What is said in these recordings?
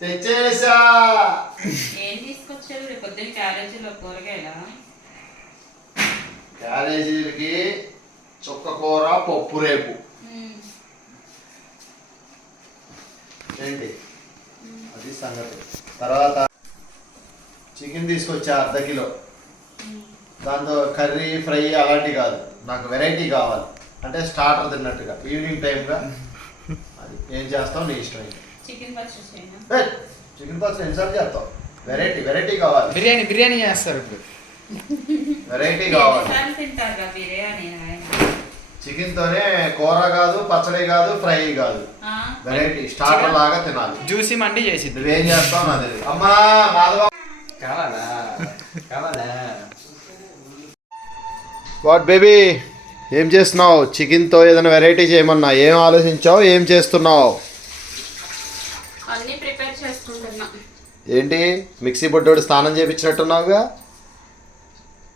తెచ్చేసా. ఏం తీసుకొచ్చారు రేపు పొద్దున్న క్యారేజీలో కూరగాయలా? క్యారేజీలకి చుక్క కూర పప్పు రేపు ఏంటి అది సంగతి. తర్వాత చికెన్ తీసుకొచ్చా 1/2 కిలో. దాంతో కర్రీ ఫ్రై అలాంటివి కాదు, నాకు వెరైటీ కావాలి. అంటే స్టార్టర్ తిన్నట్టుగా ఈవినింగ్ టైంగా. అది ఏం చేస్తావు నీ ఇష్టం. చికెన్ పచ్చడి చికెన్ పచ్చడి ఎన్నిసార్లు చేస్తావు? వెరైటీ వెరైటీ కావాలి. బిర్యానీ చేస్తారు ఇప్పుడు. వెరైటీ కావాలి. చికెన్ తోనే కూర కాదు, పచ్చడి కాదు, ఫ్రై కాదు, వెరైటీ స్టార్టర్ లాగా తినాలి. జ్యూసీ మండి చేసి నువ్వేం చేస్తావు నాది. అమ్మా కావాలా కావాలా? వాట్ బేబీ ఏం చేస్తున్నావు? చికెన్తో ఏదైనా వెరైటీ చేయమన్నా ఏం ఆలోచించావు? ఏం చేస్తున్నావు? అన్ని ప్రిపేర్ చేసుకుంటున్నా. ఏంటి మిక్సీ బొడ్డోడు స్నానం చేయించినట్టున్నావుగా?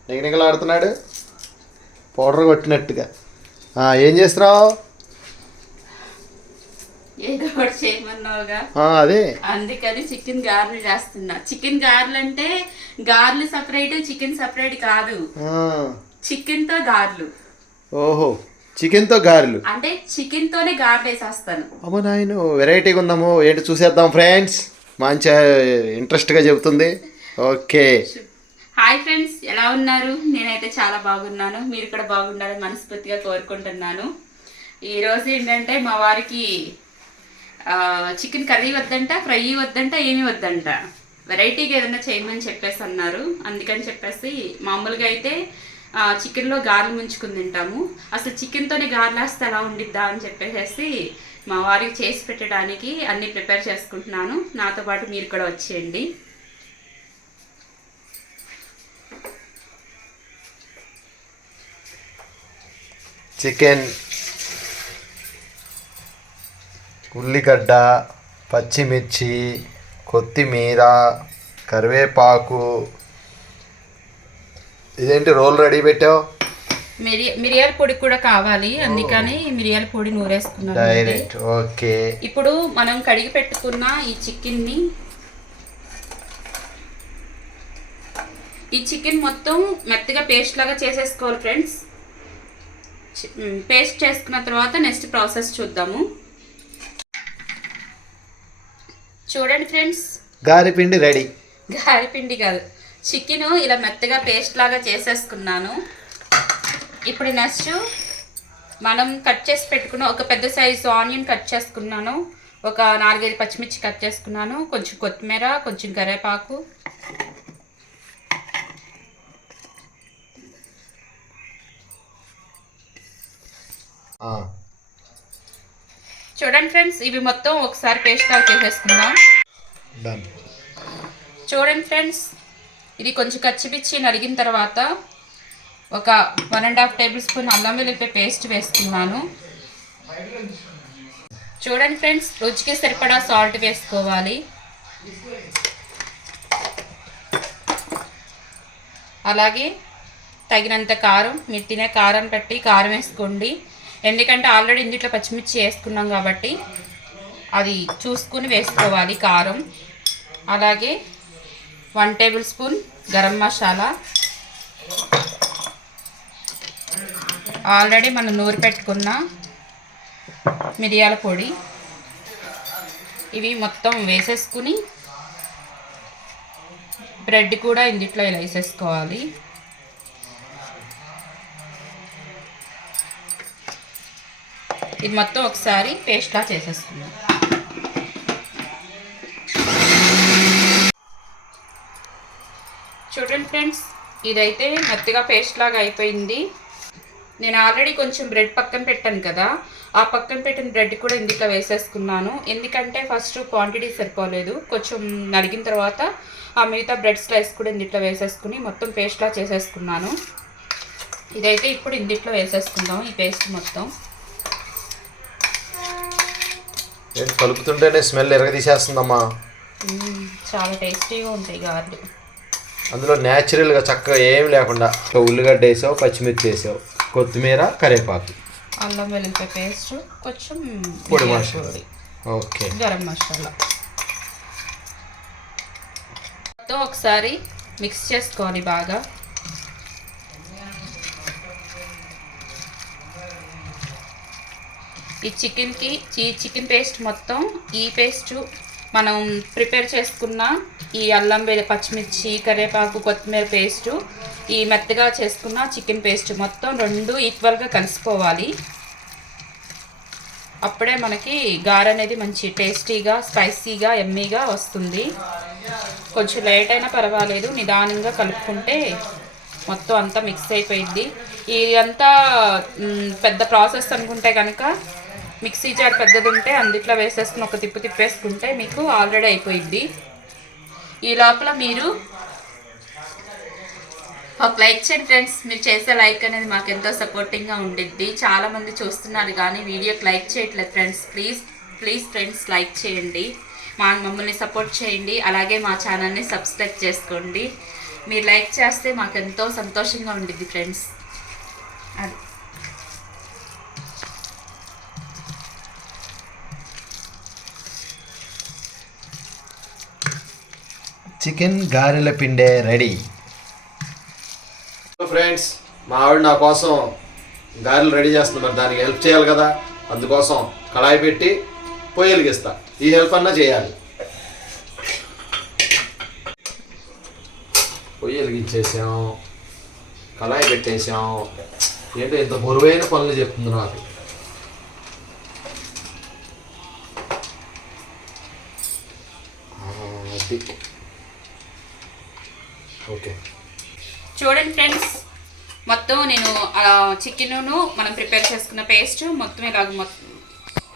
నిగనిగలాడుతున్నాడు పౌడర్ కొట్టినట్టుగా. ఏం చేస్తున్నావు? ఏదో ఒకటి చేయమన్నావుగా, అదే అందుకని చికెన్ గారెలు చేస్తున్నా. చికెన్ గారెలు అంటే గారెలు సపరేట్, చికెన్ సపరేట్ కాదు. చికెన్ తో గారెలు. ఓహో, చికెన్ తో గారెలు అంటే చికెన్ తోనే గారెలు వేసేస్తాను. అమ్మో నాయన, వెరైటీగా ఉందాము. ఏంటి చూసేద్దాం ఫ్రెండ్స్. మంచి ఇంట్రెస్ట్గా చెబుతుంది. ఓకే. హాయ్ ఫ్రెండ్స్, ఎలా ఉన్నారు? నేనైతే చాలా బాగున్నాను. మీరు కూడా బాగుండాలని మనస్ఫూర్తిగా కోరుకుంటున్నాను. ఈరోజు ఏంటంటే మా వారికి చికెన్ కర్రీ వద్దంట, ఫ్రై వద్దంట, ఏమీ వద్దంట. వెరైటీగా ఏదైనా చేయమని చెప్పేసి అన్నారు. అందుకని చెప్పేసి మామూలుగా అయితే చికెన్లో గారెలు ముంచుకుని తింటాము. అసలు చికెన్తోనే గారెలు వేస్తే ఎలా ఉండిద్దా అని చెప్పేసి మా వారికి చేసి పెట్టడానికి అన్నీ ప్రిపేర్ చేసుకుంటున్నాను. నాతో పాటు మీరు కూడా వచ్చేయండి. చికెన్, ఉల్లిగడ్డ, పచ్చిమిర్చి, కొత్తిమీర, కరివేపాకు. ఇదేంటి రోల్ రెడీ పెట్టావు? మిరియాల పొడి కూడా కావాలి, అందుకని మిరియాల పొడి నూరేసుకున్నాను. డైరెక్ట్. ఓకే. ఇప్పుడు మనం కడిగి పెట్టుకున్న ఈ చికెన్ మొత్తం మెత్తగా పేస్ట్ లాగా చేసేసుకోవాలి ఫ్రెండ్స్. పేస్ట్ చేసుకున్న తర్వాత నెక్స్ట్ ప్రాసెస్ చూద్దాము. చూడండి ఫ్రెండ్స్, గారెపిండి రెడీ. గారెపిండి కాదు, చికెన్ ఇలా మెత్తగా పేస్ట్ లాగా చేసేసుకున్నాను. ఇప్పుడు నెక్స్ట్ మనం కట్ చేసి పెట్టుకున్న ఒక పెద్ద సైజు ఆనియన్ కట్ చేసుకున్నాను, ఒక 4-5 పచ్చిమిర్చి కట్ చేసుకున్నాను, కొంచెం కొత్తిమీర, కొంచెం కరివేపాకు, చూడండి ఫ్రెండ్స్, ఇవి మొత్తం ఒకసారి పేస్ట్ లాగా చేసేసుకుందాం. చూడండి ఫ్రెండ్స్, ఇది కొంచెం కచ్చిపిచ్చి నలిగిన తర్వాత ఒక 1.5 టేబుల్ స్పూన్ అల్లం వెల్లుల్లి పేస్ట్ వేసుకున్నాను. చూడండి ఫ్రెండ్స్, రుచికి సరిపడా సాల్ట్ వేసుకోవాలి. అలాగే తగినంత కారం, మీరు తినే కారం బట్టి కారం వేసుకోండి. ఎందుకంటే ఆల్రెడీ ఇందులో పచ్చిమిర్చి వేసుకున్నాం కాబట్టి అది చూసుకుని వేసుకోవాలి కారం. అలాగే 1 table spoon garam masala, already మనం నూరి పెట్టుకున్న మిరియాల పొడి, ఇవి మొత్తం వేసేసుకుని బ్రెడ్ కూడా ఇందులో ఇలా వేసేసుకోవాలి. ఇది మొత్తం ఒకసారి పేస్ట్లా చేసేసుకుందాం. చూడండి ఫ్రెండ్స్, ఇదైతే మెత్తగా పేస్ట్ లాగా అయిపోయింది. నేను ఆల్రెడీ కొంచెం బ్రెడ్ పక్కన పెట్టాను కదా, ఆ పక్కన పెట్టిన బ్రెడ్ కూడా ఇందులో వేసేసుకున్నాను. ఎందుకంటే ఫస్ట్ క్వాంటిటీ సరిపోలేదు, కొంచెం నలిగిన తర్వాత ఆ మిగతా బ్రెడ్ స్లైస్ కూడా ఇందులో వేసేసుకుని మొత్తం పేస్ట్లా చేసేసుకున్నాను. ఇదైతే ఇప్పుడు ఇందులో వేసేసుకుందాం ఈ పేస్ట్ మొత్తం. కలుపుతుంటేనే స్మెల్ ఎరగదీసేస్తుందమ్మా. చాలా టేస్టీగా ఉంటాయి గారెలు. అందులో న్యాచురల్గా చక్కగా ఏం లేకుండా ఉల్లిగడ్డ వేసావు, పచ్చిమిర్చి వేసావు, కొత్తిమీర, కరివేపాకు, అల్లం వెల్లుల్లి పేస్ట్, కొంచెం పొడి మసాలా, ఓకే, గరం మసాలా. మొత్తం ఒకసారి మిక్స్ చేసుకోవాలి బాగా. ఈ చికెన్ పేస్ట్ మొత్తం ఈ పేస్టు మనం ప్రిపేర్ చేసుకున్న ఈ అల్లం పచ్చిమిర్చి కరివేపాకు కొత్తిమీర పేస్టు ఈ మెత్తగా చేసుకున్న చికెన్ పేస్ట్ మొత్తం రెండు ఈక్వల్గా కలిసిపోవాలి. అప్పుడే మనకి గారె అనేది మంచి టేస్టీగా స్పైసీగా ఎమ్మీగా వస్తుంది. కొంచెం లేట్ అయినా పర్వాలేదు, నిదానంగా కలుపుకుంటే మొత్తం అంతా మిక్స్ అయిపోయింది. ఇదంతా పెద్ద ప్రాసెస్ అనుకుంటే కనుక మిక్సీ జార్ పెద్దది ఉంటే అందుట్లో వేసేసుకుని ఒక తిప్పేసుకుంటే మీకు ఆల్రెడీ అయిపోయింది. ఈ లోపల మీరు ఒక లైక్ చేయండి ఫ్రెండ్స్. మీరు చేసే లైక్ అనేది మాకు ఎంతో సపోర్టింగ్గా ఉండిద్ది. చాలామంది చూస్తున్నారు కానీ వీడియోకి లైక్ చేయట్లేదు ఫ్రెండ్స్. ప్లీజ్ ఫ్రెండ్స్ లైక్ చేయండి, మమ్మల్ని సపోర్ట్ చేయండి. అలాగే మా ఛానల్ని సబ్స్క్రైబ్ చేసుకోండి. మీరు లైక్ చేస్తే మాకు ఎంతో సంతోషంగా ఉండిద్ది ఫ్రెండ్స్. అది చికెన్ గారెల పిండే రెడీ. ఫ్రెండ్స్, మా ఆవిడ నా కోసం గారెలు రెడీ చేస్తుంది. మరి దానికి హెల్ప్ చేయాలి కదా, అందుకోసం కళాయి పెట్టి పొయ్యి వెలిగిస్తా. ఈ హెల్ప్ అన్నా చేయాలి. పొయ్యి వెలిగించేసాం, కళాయి పెట్టేసాం. ఏంటో ఇంత బరువైన పనులు చెప్తుంది నాకు. ఓకే, చూడండి ఫ్రెండ్స్, మొత్తం నేను చికెను మనం ప్రిపేర్ చేసుకున్న పేస్ట్ మొత్తం ఇలాగ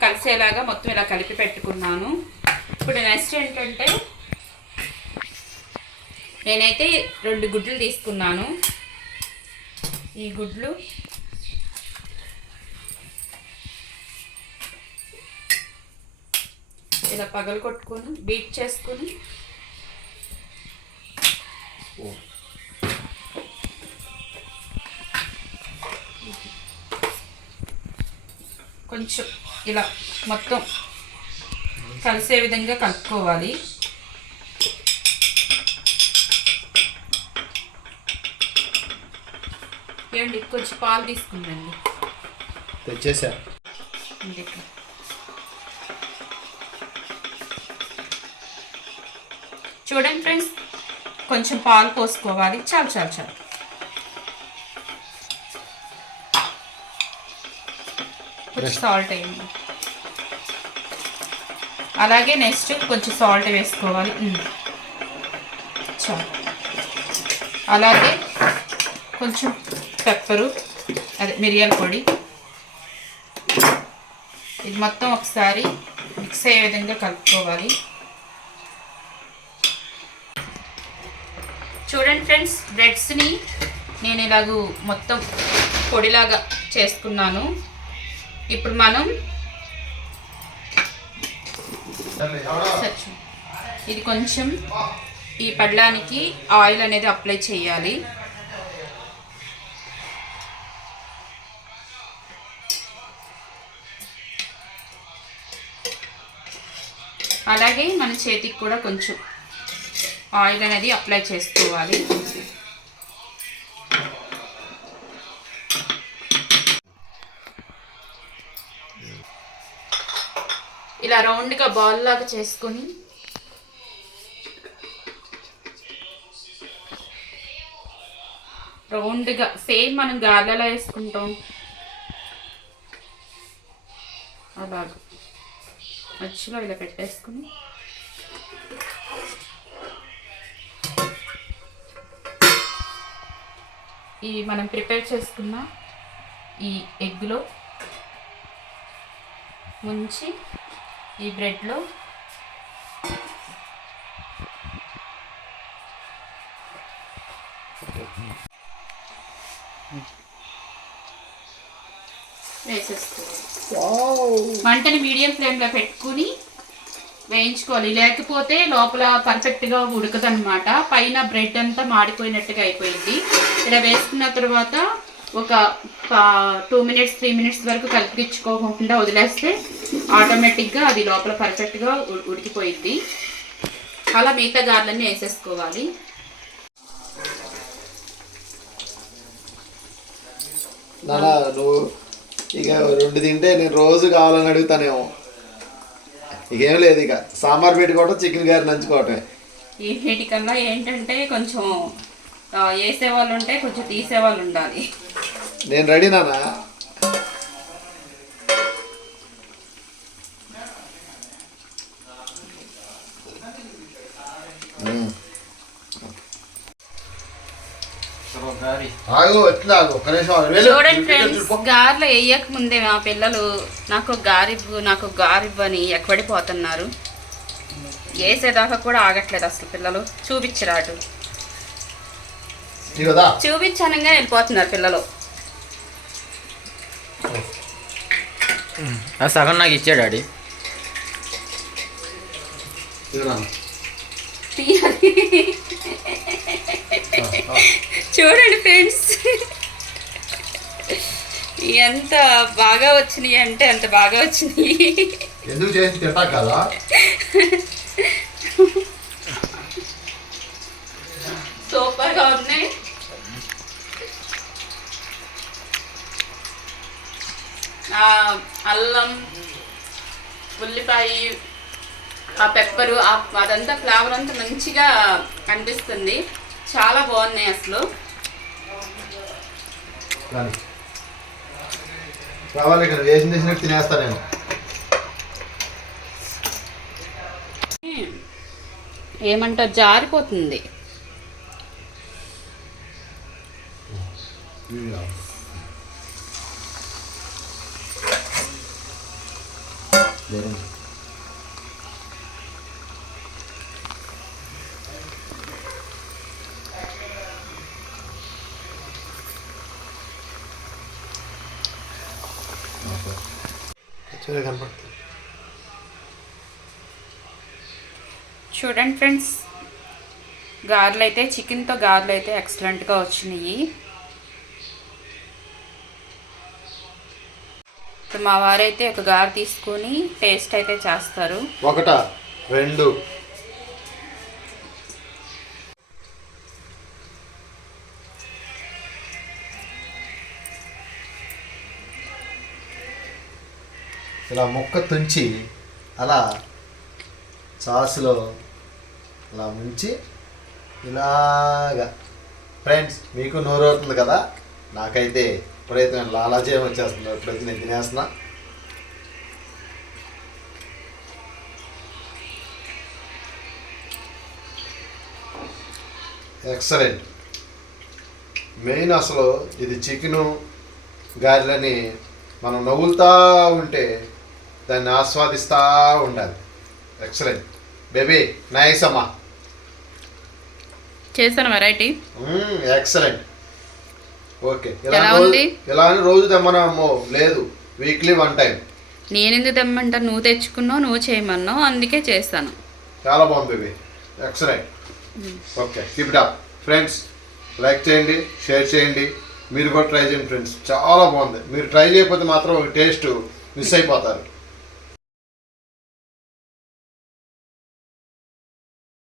కలిసేలాగా మొత్తం ఇలా కలిపి పెట్టుకున్నాను. ఇప్పుడు నెక్స్ట్ ఏంటంటే నేనైతే 2 గుడ్లు తీసుకున్నాను. ఈ గుడ్లు ఇలా పగలు కొట్టుకొని బీట్ చేసుకొని కొంచెం ఇలా మొత్తం కలిసే విధంగా కలుపుకోవాలి. ఏమండి కొంచెం పాలు తీసుకుందండి, తెచ్చేసా. చూడండి ఫ్రెండ్స్, కొంచెం పాలు పోసుకోవాలి. చాలు చాలు చాలు. కొంచెం సాల్ట్ వేయండి. అలాగే నెక్స్ట్ కొంచెం సాల్ట్ వేసుకోవాలి. చాలు. అలాగే కొంచెం పెప్పరు, అదే మిరియాల పొడి. ఇది మొత్తం ఒకసారి మిక్స్ అయ్యే విధంగా కలుపుకోవాలి. చూడండి ఫ్రెండ్స్, బ్రెడ్స్ని నేను ఇలాగ మొత్తం పొడిలాగా చేసుకున్నాను. ఇప్పుడు మనం ఇది కొంచెం ఈ పళ్ళానికి ఆయిల్ అనేది అప్లై చేయాలి. అలాగే మన చేతికి కూడా కొంచెం ఆయిల్ అనేది అప్లై చేసుకోవాలి. ఇలా రౌండ్గా బాల్ లాగా చేసుకొని రౌండ్గా సేమ్ మనం గారెలా వేసుకుంటాం అలాగ మధ్యలో ఇలా పెట్టేసుకుని ఈ మనం ప్రిపేర్ చేసుకున్న ఈ ఎగ్లో ముంచి ఈ బ్రెడ్లో వేసేసుకోవాలి. మంటని మీడియం ఫ్లేమ్లో పెట్టుకుని వేయించుకోవాలి, లేకపోతే లోపల పర్ఫెక్ట్గా ఉడకదనమాట. పైన బ్రెడ్ అంతా మాడిపోయినట్టుగా అయిపోయింది. ఇలా వేసుకున్న తర్వాత ఒక 2 minutes 3 minutes వరకు కలిపించుకోకుండా వదిలేస్తే ఆటోమేటిక్గా అది లోపల పర్ఫెక్ట్గా ఉడికిపోయింది. అలా మిగతా గారెలన్నీ వేసేసుకోవాలి. నానా నువ్వు ఇక 2 తింటే నేను రోజు కావాలని అడుగుతానేమో. ఇకేం లేదు, ఇక సాంబార్ పెట్టుకోవటం, చికెన్ గారి నంచుకోవటమే. ఈ వీటికన్నా ఏంటంటే కొంచెం వేసేవాళ్ళు ఉంటే కొంచెం తీసేవాళ్ళు ఉండాలి. నేను రెడీ నానా. ఆగు, ఎట్లా ఆగు, ఒక్క నిమిషం. చూడండి ఫ్రెండ్స్, గారెలు వేయక ముందే మా పిల్లలు నాకు గారివ్వు అని ఎక్కడిపోతున్నారు. వేసేదాకా కూడా ఆగట్లేదు అసలు. పిల్లలు చూపించరాటు, చూపించానంగా వెళ్ళిపోతున్నారు పిల్లలు. సగం నాకు ఇచ్చాడు డాడీ. చూడండి ఫ్రెండ్స్, ఎంత బాగా వచ్చినాయి అంటే అంత బాగా వచ్చినాయి. ఎందుకు చేసి తింటా కదా. సూపర్గా ఉన్నాయి. అల్లం, ఉల్లిపాయ, ఆ పెప్పరు, అదంతా ఫ్లేవర్ అంతా మంచిగా అనిపిస్తుంది. చాలా బాగున్నాయి అసలు. కావాలి ఇక్కడ వేసినట్టు తినేస్తా నేను. ఏమంటారు, జారిపోతుంది. చూడండి ఫ్రెండ్స్, గారెలు అయితే చికెన్తో గారెలు అయితే ఎక్సలెంట్గా వచ్చినాయి. ఇప్పుడు మా వారైతే ఒక గారె తీసుకొని టేస్ట్ అయితే చేస్తారు. 1 2 ఇలా ముక్క తుంచి అలా సాసులో ఇలా ముంచి ఇలాగా. ఫ్రెండ్స్, మీకు నోరు అవుతుంది కదా, నాకైతే ఇప్పుడైతే నేను లాలాజయం వచ్చేస్తుంది. ఇప్పుడైతే నేను తినేస్తున్నా. ఎక్సలెంట్. మెయిన్ అసలు ఇది చికెను గారెలని మనం నవ్వులుతూ ఉంటే దాన్ని ఆస్వాదిస్తూ ఉండాలి. ఎక్సలెంట్ బేబీ, నైస్ అమ్మా, చేశాను వెరైటీ. ఎక్సలెంట్. ఓకే, ఇలా అని రోజు తెమ్మనమ్మో లేదు, వీక్లీ 1 టైం. నేను ఎందుకు తెమ్మంటా, నువ్వు తెచ్చుకున్నావు, నువ్వు చేయమన్నావు, అందుకే చేస్తాను. చాలా బాగుంది baby, excellent. Okay, keep it up. Friends, like చేయండి, షేర్ చేయండి, మీరు కూడా ట్రై చేయండి ఫ్రెండ్స్. చాలా బాగుంది. మీరు ట్రై చేయకపోతే మాత్రం టేస్ట్ మిస్ అయిపోతారు.